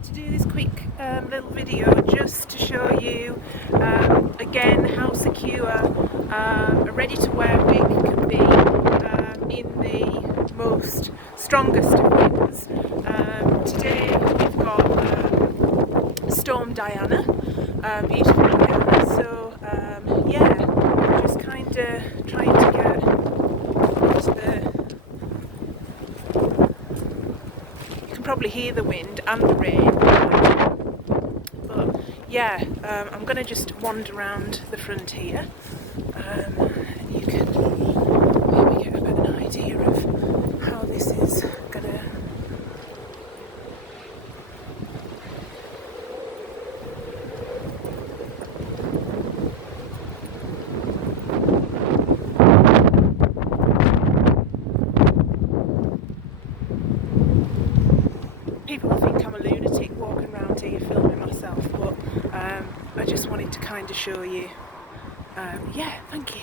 wanted to do this quick little video just to show you again how secure a ready-to-wear wig can be in the most strongest of winds. Today we've got Storm Diana, beautiful Diana, so yeah, just kind of trying to get to the... Probably hear the wind and the rain, but yeah, I'm going to just wander around the front here, and you can maybe get a bit of an idea of how this is going to... People will think I'm a lunatic walking around here filming myself, but I just wanted to kind of show you. Yeah, thank you.